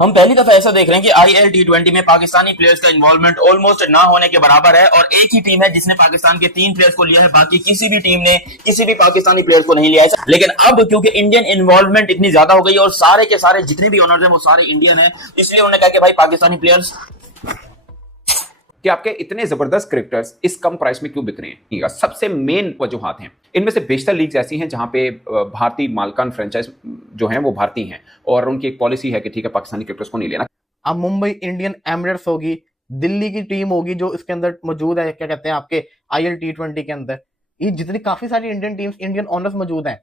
हम पहली दफा ऐसा देख रहे हैं कि IL T20 में पाकिस्तानी प्लेयर्स का इन्वॉल्वमेंट ऑलमोस्ट ना होने के बराबर है और एक ही टीम है जिसने पाकिस्तान के 3 प्लेयर्स को लिया है, बाकी किसी भी टीम ने किसी भी पाकिस्तानी प्लेयर्स को नहीं लिया है। लेकिन अब क्योंकि इंडियन इन्वॉल्वमेंट इतनी ज्यादा हो गई है और सारे के सारे जितने भी ऑनर्स हैं वो सारे इंडियन है, इसलिए उन्होंने कहा कि भाई पाकिस्तानी प्लेयर्स कि आपके इतने जबरदस्त क्रिकेटर्स इस कम प्राइस में क्यों बिक रहे हैं। सबसे मेन वजूहात हैं, इनमें से बेशतर लीग्स ऐसी हैं जहां पे भारतीय मालकान फ्रेंचाइज जो हैं वो भारतीय हैं और उनकी एक पॉलिसी है कि ठीक है पाकिस्तानी क्रिकेटर्स को नहीं लेना। अब मुंबई इंडियन एमिरेट्स होगी, दिल्ली की टीम होगी जो इसके अंदर मौजूद है, क्या कहते हैं आपके IL T20 के अंदर, ये जितनी काफी सारी इंडियन टीम्स, इंडियन ऑनर्स मौजूद हैं,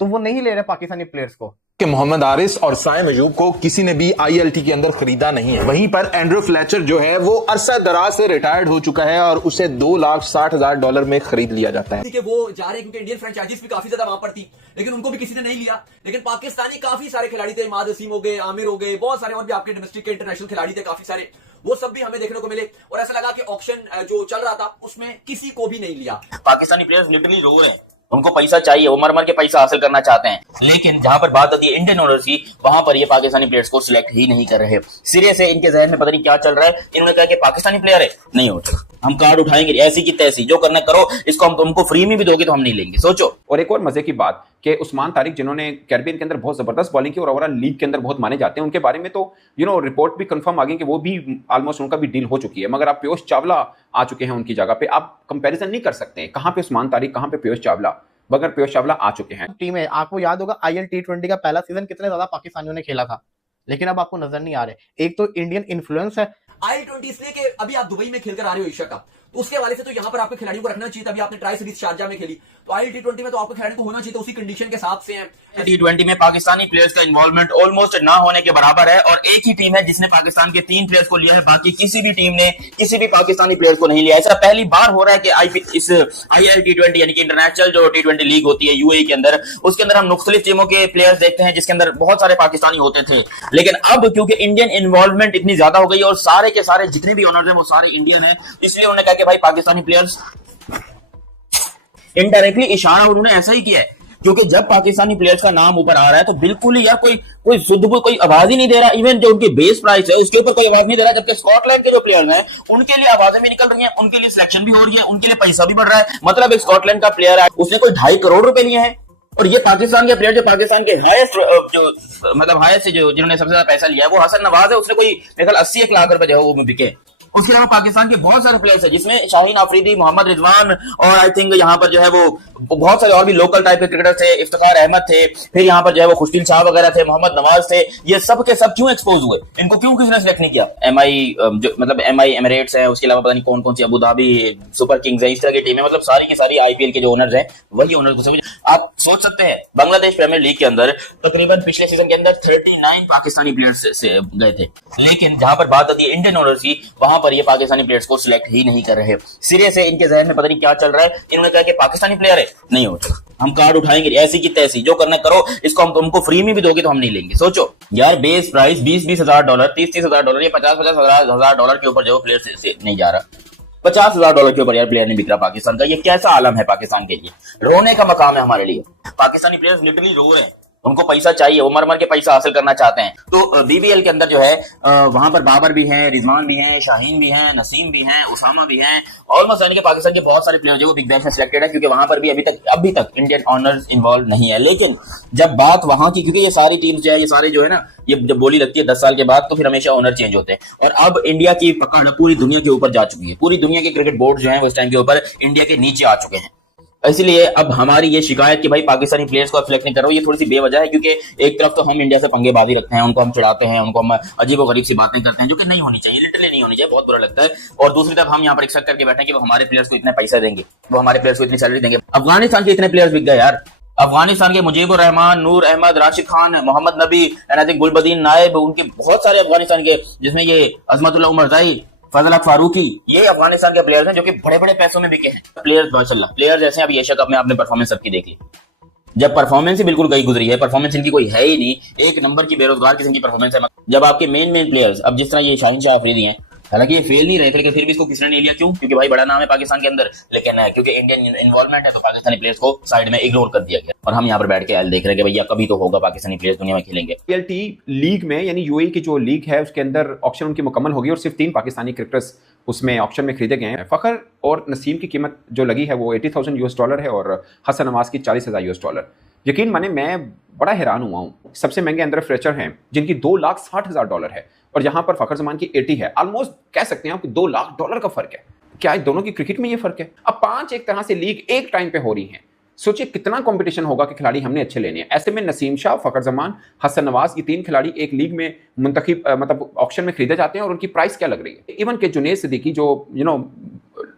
तो वो नहीं ले रहे पाकिस्तानी प्लेयर्स को। कि मोहम्मद आरिस और साइम अयूब को किसी ने भी ILT के अंदर खरीदा नहीं है। वहीं पर एंड्रू फ्लेचर जो है वो अरसा दराज से रिटायर्ड हो चुका है और उसे $2,60,000 में खरीद लिया जाता है। कि वो जा रहे हैं क्योंकि इंडियन फ्रेंचाइजीज भी काफी ज्यादा वहां पर थी, लेकिन उनको भी किसी ने नहीं लिया। लेकिन पाकिस्तानी काफी सारे खिलाड़ी थे, इमाद वसीम हो गए, आमिर हो गए, बहुत सारे और भी आपके डोमेस्टिक के इंटरनेशनल खिलाड़ी थे काफी सारे, वो सब भी हमें देखने को मिले और ऐसा लगा कि ऑक्शन जो चल रहा था उसमें किसी को भी नहीं लिया। पाकिस्तानी प्लेयर्स लिटरली रो रहे हैं, उनको पैसा चाहिए, वो मर मर के पैसा हासिल करना चाहते हैं, लेकिन जहां पर बात आती है इंडियन ओनर्स की, वहां पर ये पाकिस्तानी प्लेयर्स को सिलेक्ट ही नहीं कर रहे। सिरे से इनके जहन में पता नहीं क्या चल रहा है। इन्होंने कहा कि पाकिस्तानी प्लेयर है, नहीं होते, हम कार्ड उठाएंगे ऐसी की तैसी, जो करना करो, इसको हम तुमको फ्री में भी दोगे तो हम नहीं लेंगे। सोचो। और एक और मजे की बात कि उस्मान तारिक जिन्होंने कैरिबियन के अंदर बहुत जबरदस्त बॉलिंग की और ओवरऑल लीग के अंदर बहुत माने जाते हैं, उनके बारे में तो रिपोर्ट भी कंफर्म आ गई कि वो भी ऑलमोस्ट उनका भी डील हो चुकी है। मगर आप पीयूष चावला आ चुके हैं उनकी जगह पे, आप कंपैरिजन नहीं कर सकते कहां पे उस्मान तारिक, कहां पे पीयूष चावला, मगर पीयूष चावला आ चुके हैं। टीम है, आपको याद होगा IL T20 का पहला सीजन कितने ज्यादा पाकिस्तानियों ने खेला था, लेकिन अब आपको नजर नहीं आ रहे। एक तो इंडियन इन्फ्लुएंस है, IL20 इसलिए कि अभी आप दुबई में खेलकर आ रहे हो एशिया कप, तो उसके हवाले से तो यहाँ पर आपके खिलाड़ियों को रखना चाहिए था। अभी आपने ट्राई सीरीज शारजा में खेली, तो IL T20 में तो आपके खिलाड़ियों को होना चाहिए था उसी कंडीशन के साथ से है। T20 में पाकिस्तानी प्लेयर्स का इन्वॉल्वमेंट ऑलमोस्ट ना होने के बराबर है और एक ही टीम है जिसने पाकिस्तान के 3 प्लेयर्स को लिया है, बाकी किसी भी टीम ने किसी भी पाकिस्तानी प्लेयर्स को नहीं लिया। ऐसा पहली बार हो रहा है कि इस IL T20 यानी कि इंटरनेशनल जो T20 लीग होती है UAE के अंदर, उसके अंदर हम मुख्तलिफ टीमों के प्लेयर्स देखते हैं जिसके अंदर बहुत सारे पाकिस्तानी होते थे। लेकिन अब क्योंकि इंडियन इन्वॉल्वमेंट इतनी ज्यादा हो गई और सारे के सारे जितने भी ऑनर्स हैं वो सारे इंडियन है, इसलिए उन्होंने कहा कि भाई पाकिस्तानी प्लेयर्स, इनडायरेक्टली इशारा उन्होंने ऐसा ही किया है, क्योंकि जब पाकिस्तानी प्लेयर्स का नाम ऊपर आ रहा है तो बिल्कुल ही यार कोई शुद्ध कोई आवाज ही नहीं दे रहा। इवन जो उनकी बेस प्राइस है उसके ऊपर कोई आवाज नहीं दे रहा, जबकि स्कॉटलैंड के जो प्लेयर्स हैं उनके लिए आवाजें भी निकल रही हैं, उनके लिए सिलेक्शन भी हो रही है, उनके लिए पैसा भी बढ़ रहा है। मतलब एक स्कॉटलैंड का प्लेयर है, उसने कोई 2.5 करोड़ रुपए लिए हैं, और ये पाकिस्तान के प्लेयर जो पाकिस्तान के हाईएस्ट जो जिन्होंने सबसे ज्यादा पैसा लिया है वो हसन नवाज है, उसने कोई मेरे ख्याल 80 लाख रुपए जो है वो बिके। उसके अलावा पाकिस्तान के बहुत सारे प्लेयर्स हैं जिसमें शाहीन आफरीदी, मोहम्मद रिजवान और आई थिंक यहाँ पर जो है वो बहुत सारे और भी लोकल टाइप के क्रिकेटर थे, इफ्तिखार अहमद थे, फिर यहाँ पर जो है वो खुशदिल शाह वगैरह थे, मोहम्मद नवाज थे। ये सब के सब क्यों एक्सपोज हुए, इनको क्यों किसी ने सिलेक्ट नहीं किया? MI एमिरेट्स है, उसके अलावा पता नहीं कौन कौन सी अबू धाबी सुपर किंग्स है, इस तरह की टीमें, मतलब सारी की सारी IPL के जो ओनर्स हैं वही ओनर्स को। आप सोच सकते हैं बांग्लादेश प्रीमियर लीग के अंदर तकरीबन पिछले सीजन के अंदर 39 पाकिस्तानी प्लेयर्स से गए थे, लेकिन जहां पर बात आती है इंडियन ओनर्स की, वहां पर ये पाकिस्तानी प्लेयर्स को सिलेक्ट ही नहीं कर रहे। सिरे से इनके जहन में पता नहीं क्या चल रहा है। इन्होंने कहा कि पाकिस्तानी प्लेयर है, नहीं होते, हम कार्ड उठाएंगे ऐसी की तैसी, जो करना करो, इसको हम तुमको फ्री में भी दोगे तो हम नहीं लेंगे। सोचो यार, बेस प्राइस $20,000, $30,000, ये $50,000 के ऊपर जो प्लेयर से नहीं जा रहा, $50,000 के ऊपर यार प्लेयर नहीं बिक रहा पाकिस्तान का। ये कैसा आलम है पाकिस्तान के लिए, रोने का मकाम है हमारे लिए। पाकिस्तानी प्लेयर्स लिटरली रो रहे हैं, उनको पैसा चाहिए, वो मर मर के पैसा हासिल करना चाहते हैं। तो BBL के अंदर जो है वहां पर बाबर भी हैं, रिजवान भी हैं, शाहीन भी हैं, नसीम भी हैं, उसामा भी हैं, ऑलमोस्ट यानी कि पाकिस्तान के बहुत सारे प्लेयर जो बिग बैश में सिलेक्टेड है, क्योंकि वहां पर भी अभी तक इंडियन ऑनर्स इन्वॉल्व नहीं है। लेकिन जब बात वहां की, क्योंकि ये सारी टीम्स जो है, ये सारे जो है ना, ये जब बोली लगती है 10 साल के बाद, तो फिर हमेशा ओनर चेंज होते हैं। और अब इंडिया की पकड़ पूरी दुनिया के ऊपर जा चुकी है, पूरी दुनिया के क्रिकेट बोर्ड जो है वो इस टाइम के ऊपर इंडिया के नीचे आ चुके हैं। इसलिए अब हमारी ये शिकायत कि भाई पाकिस्तानी प्लेयर्स को सिलेक्ट नहीं कर रहा, ये थोड़ी सी बेवजह है, क्योंकि एक तरफ तो हम इंडिया से पंगेबाजी रखते हैं, उनको हम चिढ़ाते हैं, उनको हम अजीब और गरीब सी बातें करते हैं जो कि नहीं होनी चाहिए, लिटरली नहीं होनी चाहिए, बहुत बुरा लगता है। और दूसरी तरफ हम यहाँ पर एक्सपेक्ट करके बैठे हैं कि वो हमारे प्लेयर्स को इतने पैसा देंगे, वो हमारे प्लेयर्स को इतनी सैलरी देंगे। अफगानिस्तान के इतने प्लेयर्स बिक गए यार, अफगानिस्तान के मुजीबुर रहमान, नूर अहमद, राशिद खान, मोहम्मद नबी, गुलबदीन नायब, उनके बहुत सारे अफगानिस्तान के, जिसमें ये अजमतुल्लाह उमरजाई, फजल फारूकी, ये अफगानिस्तान के प्लेयर्स हैं जो कि बड़े बड़े पैसों में बिके हैं। प्लेयर्स माशाल्लाह, प्लेयर्स जैसे अभी एशिया कप में आपने परफॉर्मेंस सबकी देख ली, जब परफॉर्मेंस ही बिल्कुल गई गुजरी है, परफॉर्मेंस इनकी कोई है ही नहीं, एक नंबर की बेरोजगार किस्म की परफॉर्मेंस है। जब आपके मेन प्लेयर्स, अब जिस तरह ये शाहीन शाह अफरीदी हैं, हालांकि ये फेल नहीं रहे थे, लेकिन फिर भी इसको किसी ने नहीं लिया। क्यों? क्योंकि भाई बड़ा नाम है पाकिस्तान के अंदर, लेकिन क्योंकि इंडियन इन्वॉल्वमेंट है तो पाकिस्तानी प्लेयर्स को साइड में इग्नोर कर दिया गया। और हम यहाँ पर बैठ के देख रहे हैं कि भैया कभी तो होगा पाकिस्तानी प्लेयर्स दुनिया में खेलेंगे। आईएलटी लीग में यानी यूएई की जो लीग है उसके अंदर ऑक्शन उनकी मुकम्मल होगी और सिर्फ 3 पाकिस्तानी क्रिकेटर्स उसमें ऑक्शन में खरीदे गए हैं। फखर और नसीम की कीमत जो लगी है वो $80,000 है और हसन नवाज की $40,000। यकीन माने मैं बड़ा हैरान हुआ हूँ। सबसे महंगे अंदर फ्रेचर हैं जिनकी $2,60,000 है और यहाँ पर फखर जमान की 80 है। ऑलमोस्ट कह सकते हैं आप $2 लाख का फर्क है। क्या दोनों की क्रिकेट में ये फर्क है? अब 5 एक तरह से लीग एक टाइम पे हो रही है। सोचिए कितना कंपटीशन होगा कि खिलाड़ी हमने अच्छे लेने हैं। ऐसे में नसीम शाह, फखर जमान, हसन नवाज, ये 3 खिलाड़ी एक लीग में मुंतखब मतलब ऑक्शन में खरीदे जाते हैं और उनकी प्राइस क्या लग रही है। इवन के जुनेद सिद्दीकी जो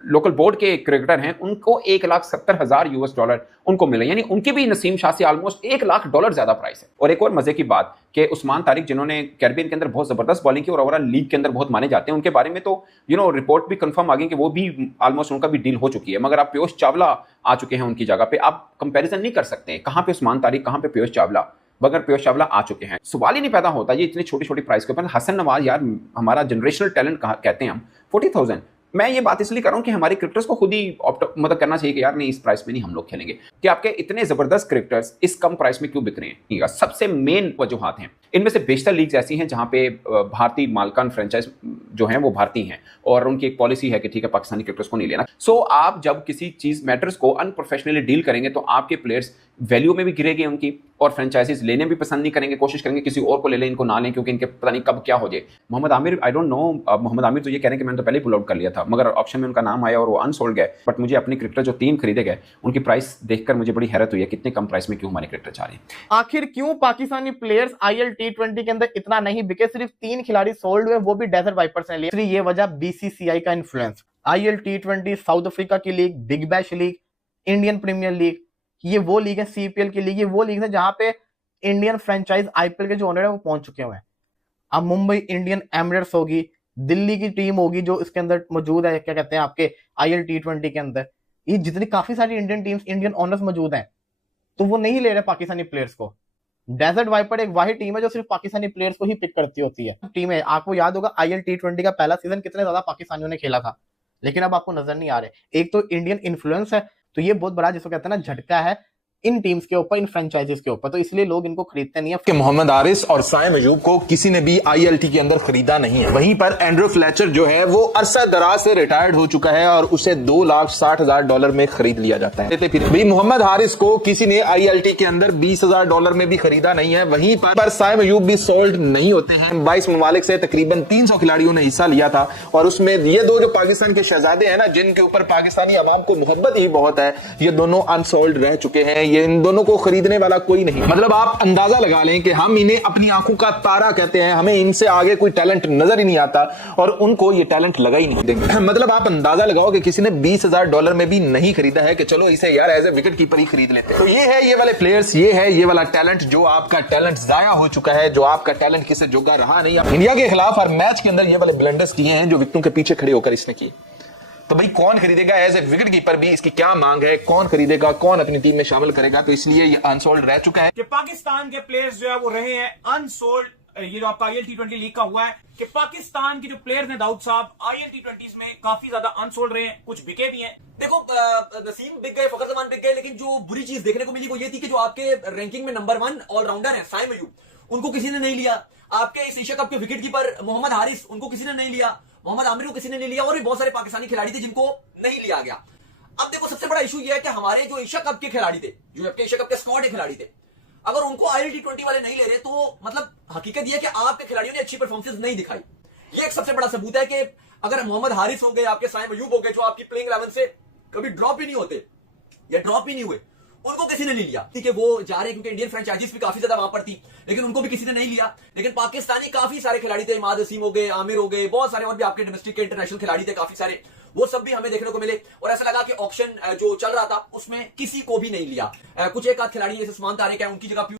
लोकल बोर्ड के क्रिकेटर हैं उनको $1,70,000 उनको मिले, यानी उनकी भी नसीम शाह से ऑलमोस्ट $1 लाख ज्यादा प्राइस है। और एक और मजे की बात कि उस्मान तारिक जिन्होंने कैरिबियन के अंदर बहुत जबरदस्त बॉलिंग की और ओवरऑल लीग के अंदर बहुत माने जाते हैं, उनके बारे में तो रिपोर्ट भी कंफर्म आ गई कि वो भी ऑलमोस्ट उनका भी डील हो चुकी है। मगर आप पीयूष चावला आ चुके हैं उनकी जगह पे, आप कंपेरिजन नहीं कर सकते कहां पे उस्मान तारिक कहां पे पीयूष चावला, मगर पीयूष चावला आ चुके हैं। सवाल ही नहीं पैदा होता ये इतनी छोटी छोटी प्राइस के ऊपर। हसन नवाज यार हमारा जनरेशनल टैलेंट कहते हैं हम, 40,000। मैं ये बात इसलिए कर रहा हूं कि हमारे क्रिकेटर्स को खुद ही मतलब करना चाहिए कि यार नहीं, इस प्राइस में नहीं हम लोग खेलेंगे। कि आपके इतने जबरदस्त क्रिकेटर्स इस कम प्राइस में क्यों बिक रहे हैं? सबसे मेन वजूहात हैं। इनमें से बेशतर लीग्स ऐसी हैं जहां पे भारतीय मालकान फ्रेंचाइज जो हैं वो भारतीय हैं और उनकी एक पॉलिसी है कि ठीक है पाकिस्तानी क्रिकेटर्स को नहीं लेना। सो आप जब किसी चीज मैटर्स को अनप्रोफेशनली डील करेंगे तो आपके प्लेयर्स वैल्यू में भी गिरेगी उनकी, और फ्रेंचाइजीज लेने भी पसंद नहीं करेंगे, कोशिश करेंगे किसी और को ले लें, इनको ना लें क्योंकि इनके पता नहीं कब क्या हो जाए। Mohammad Aamir, I don't know, Mohammad Aamir तो ये कह रहे हैं कि मैंने तो पहले ही पुल आउट कर लिया था, मगर ऑप्शन में उनका नाम आया और वो अनसोल्ड गए। बट मुझे अपने क्रिकेटर जो 3 खरीदे गए उनकी प्राइस देखकर मुझे बड़ी हैरत हुई है, कितने कम प्राइस में क्यों हमारे क्रिकेटर जा रहे हैं। आखिर क्यों पाकिस्तानी प्लेयर्स आईएल T20 के अंदर इतना नहीं बिके? सिर्फ 3 खिलाड़ी सोल्ड हुए, वो भी डेजर्ट वाइपर्स ने लिए। ये वजह बीसीसीआई का influence. IL T20 South Africa की लीग, Big Bash League, Indian Premier League, ये वो लीग है, सीपीएल की लीग, ये वो लीग है जहां पे इंडियन फ्रेंचाइज आईपीएल के जो ओनर है वो पहुंच चुके हुए हैं। अब मुंबई इंडियन एमिरेट्स होगी, दिल्ली की टीम होगी जो इसके अंदर मौजूद है, क्या कहते हैं आपके आईएल T20 के अंदर, ये जितनी काफी सारी इंडियन टीम्स, इंडियन ओनर्स मौजूद हैं, तो वो नहीं ले रहे पाकिस्तानी प्लेयर्स को। डेजर्ट वाइपर एक वाहिद टीम है जो सिर्फ पाकिस्तानी प्लेयर्स को ही पिक करती होती है। टीम है, आपको याद होगा आईएल T20 का पहला सीजन कितने ज्यादा पाकिस्तानियों ने खेला था, लेकिन अब आपको नजर नहीं आ रहे। एक तो इंडियन इन्फ्लुएंस है, तो ये बहुत बड़ा जिसको कहते हैं ना झटका है इन टीम्स के ऊपर, इन फ्रेंचाइजीज के ऊपर, तो इसलिए लोग इनको खरीदते नहीं है। कि मोहम्मद हारिस और साइम अयूब को किसी ने भी आईएलटी के अंदर खरीदा नहीं है। वहीं पर एंड्रू फ्लेचर जो है वो अरसा दराज से रिटायर्ड हो चुका है और उसे $2,60,000 में खरीद लिया जाता है। फिर भी मोहम्मद हारिस को किसी ने आईएलटी के अंदर $20,000 में भी खरीदा नहीं है। वहीं पर साइम अयूब भी सोल्ड नहीं होते हैं। 22 ममालिक से तकरीबन 300 खिलाड़ियों ने हिस्सा लिया था और उसमें ये 2 जो पाकिस्तान के शहजादे हैं ना, जिनके ऊपर पाकिस्तानी अवाम को मोहब्बत ही बहुत है, ये दोनों अनसोल्ड रह चुके हैं। ये इन दोनों को खरीदने वाला कोई नहीं। मतलब आप अंदाजा लगा लें कि हम इन्हें अपनी आंखों का तारा कहते हैं, हमें इनसे आगे कोई टैलेंट नजर ही नहीं आता और उनको ये टैलेंट लगा ही नहीं देंगे। मतलब आप अंदाजा लगाओ कि किसी ने $20,000 में भी नहीं खरीदा है कि चलो इसे यार एज ए विकेट कीपर ही खरीद लेते। तो ये है ये वाले प्लेयर्स, ये है ये वाला टैलेंट, जो आपका टैलेंट जाया हो चुका है, जो आपका टैलेंट किसी जोगा रहा नहीं। इंडिया के खिलाफ हर मैच के अंदर ये वाले ब्लंडर्स किए हैं जो विकेटों के पीछे खड़े होकर इसने किए। तो भाई कौन खरीदेगा एज ए विकेट कीपर भी, इसकी क्या मांग है, कौन खरीदेगा, कौन अपनी टीम में शामिल करेगा? तो इसलिए ये अनसोल्ड रह चुका है कि पाकिस्तान के प्लेयर्स जो है वो रहे हैं अनसोल्ड। ये जो आपका आईएल T20 लीग का हुआ है कि पाकिस्तान के जो प्लेयर्स हैं दाऊद साहब, आईएल T20 में काफी ज्यादा अनसोल्ड रहे हैं, कुछ बिके भी हैं। देखो नसीम बिक गए, फखर जमान बिक गए, लेकिन जो बुरी चीज देखने को मिली वो ये थी कि जो आपके रैंकिंग में नंबर 1 ऑलराउंडर है साइम अयूब, उनको किसी ने नहीं लिया। आपके इस एशिया कप के विकेट कीपर मोहम्मद हारिस, उनको किसी ने नहीं लिया। मोहम्मद आमिर को किसी ने नहीं लिया और भी बहुत सारे पाकिस्तानी खिलाड़ी थे जिनको नहीं लिया गया। अब देखो सबसे बड़ा इशू ये है कि हमारे जो एशिया कप के खिलाड़ी थे, जो आपके एशिया कप के स्क्वाड के खिलाड़ी थे, अगर उनको आईएल T20 वाले नहीं ले रहे तो मतलब हकीकत यह है कि आपके खिलाड़ियों ने अच्छी परफॉर्मेंस नहीं दिखाई। ये एक सबसे बड़ा सबूत है कि अगर मोहम्मद हारिस हो गए, आपके साइम अयूब हो गए, जो आपकी प्लेइंग 11 से कभी ड्रॉप ही नहीं होते या ड्रॉप ही नहीं हुए, उनको किसी ने नहीं लिया। ठीक है, वो जा रहे क्योंकि इंडियन फ्रेंचाइजीज भी काफी ज्यादा वहां पर थी, लेकिन उनको भी किसी ने नहीं लिया। लेकिन पाकिस्तानी काफी सारे खिलाड़ी थे, इमाद वसीम हो गए, आमिर हो गए, बहुत सारे और भी आपके डोमेस्टिक के इंटरनेशनल खिलाड़ी थे काफी सारे, वो सब भी हमें देखने को मिले। और ऐसा लगा कि ऑक्शन जो चल रहा था उसमें किसी को भी नहीं लिया। कुछ एक आध खिलाड़ी जैसे उस्मान तारिक है, उनकी जगह